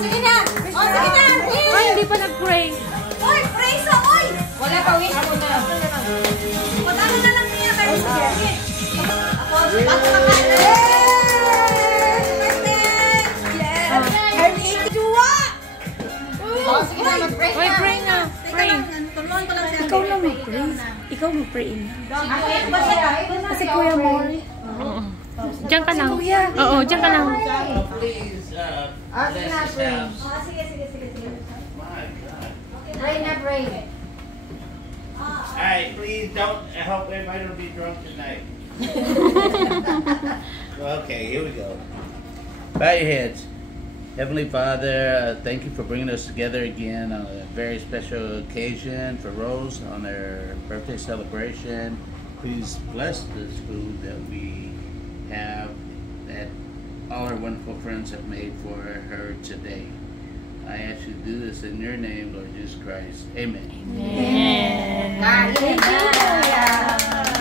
sige na. Oh, sige na. Ay, hindi pa nag-pray. Oy, pray sa oy. Wala pa, wish mo na. Patalo na lang niya kayo. Sige. Ako, baka makain. Oh, sige na, mag-pray na. Oy, pray na. Pray. Tulungan ko lang siya. Ikaw lang mag-pray. Ikaw mag-pray na. Kasi kuya mo. Diyan ka lang. Oo, diyan ka lang. Please, bless this house. Sige. Pray na, pray. Alright, please don't, I hope everybody will be drunk tonight. Okay, here we go. Bow your heads. Heavenly Father, thank you for bringing us together again on a very special occasion for Rose on her birthday celebration. Please bless this food that we have, that all our wonderful friends have made for her today. I ask you to do this in your name, Lord Jesus Christ. Amen. Amen.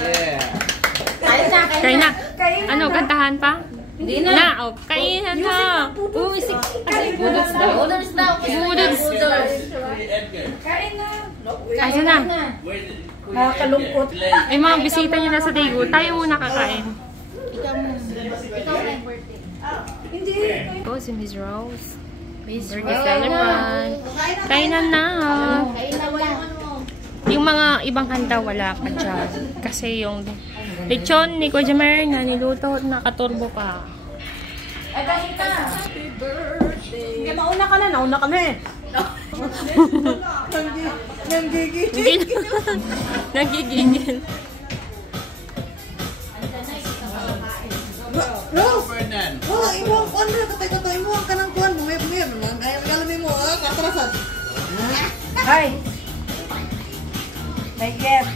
Yeah. Kain na. Ano, kantahan pa? Hindi na. Na, oh, kainan na. Umisik. Budots daw. Budots. Kain na. Kain na. Nakakalungkot. Ay, mga bisita niyo na sa Daegu. Tayo muna kakain. Ikaw na yung birthday. Hindi. Oh, si Miss Rose. Miss Birthday celebrant. Kainan na. Yung mga ibang handa wala pa dyan. Kasi yung lechon ni Kuya Jamer na niluto, nakaturbo pa. Ay, dahil ka. Happy birthday. Mauna ka na, nauna ka na eh. Nanggigigil. Nagigigil. Rose! Ferdinand. Wala, imuang kuwan mo. Katay-katay mo. Ang kanang kuwan. Bumiyap-bumiyap naman. Ay, galami mo. Katrasan. Hi. May gift.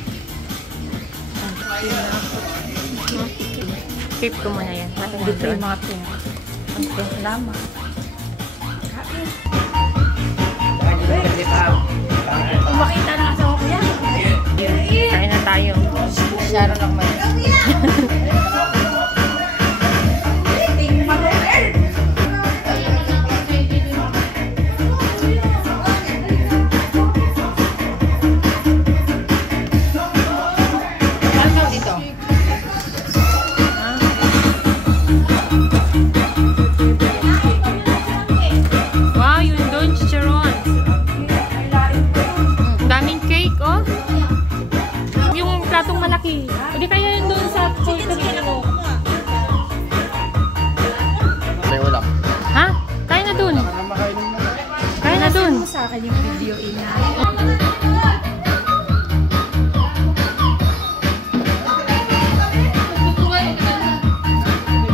Keep ko muna yan. Dito yung mga pink. Okay, salamat. Makita na sa ako yan. Kain na tayo. Sharon lang man. Wow, yun doon, chicharon. Ang daming cake, oh. Yung platong malaki. O di kaya yun doon sa chicken mo. May ulam. Ha? Kaya na doon. Kaya na doon. Sa akin yung video ina.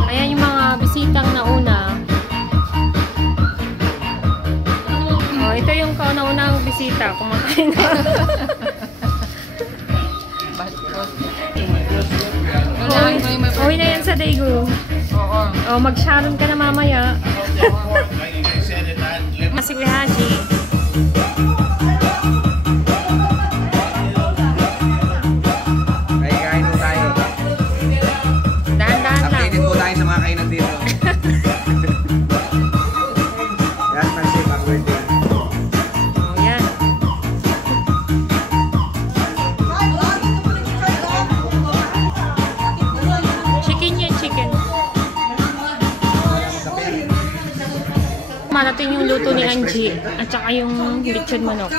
Ayan yung mga bisitang nauna. Oh, ito yung kauna-unang bisita. Kumakain na. Uwi na yan sa Daegu. Oh, mag-sharon ka na mamaya. Like you guys said, Kasi Kuya Haji. Ay, kain po tayo. Dahan-dahan lang. Updated po tayo sa mga kainan dito. Yan, Francis, mag-birthday. Oh, yan. Chicken yan, chicken. Marating yung luto ni Angie at saka yung lechon manok.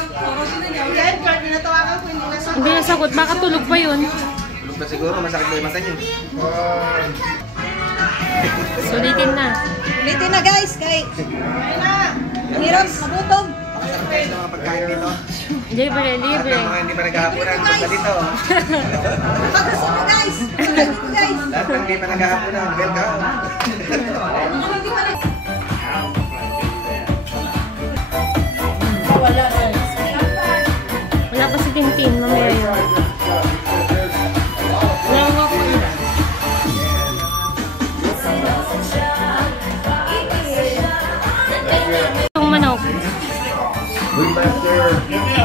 Hindi nasagot, baka tulog pa yun. Tulog pa siguro, masakit ba yung mata niyo? Sulitin na. Ulitin na guys, kay... Hirap, magutom. Masarap tayo sa mga pagkain dito. Libre, At libre. ang mga hindi pa naghahaponan, punta dito. Pagkasin mo guys. Lahat ng hindi pa naghahaponan, welcome. Wala pa si Tintin, mamaya yun. Wala nga po yun. Itong manok.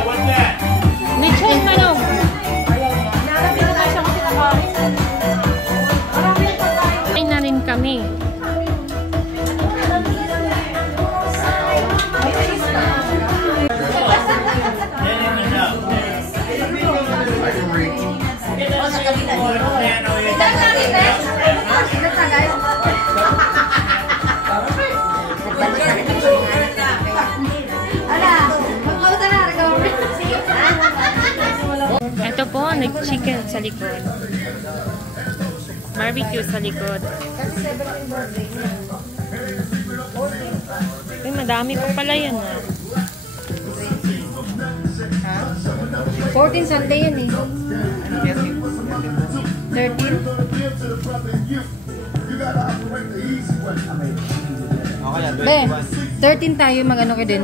what's that? Lechon manok. Kain na rin kami. nag-chicken sa likod. Barbecue sa likod. Kasi 17 birthday niya. Uy, madami pa pala yan ah. 14 Sunday yan eh. 13? Okay, Be, 13 tayo mag-ano ka din.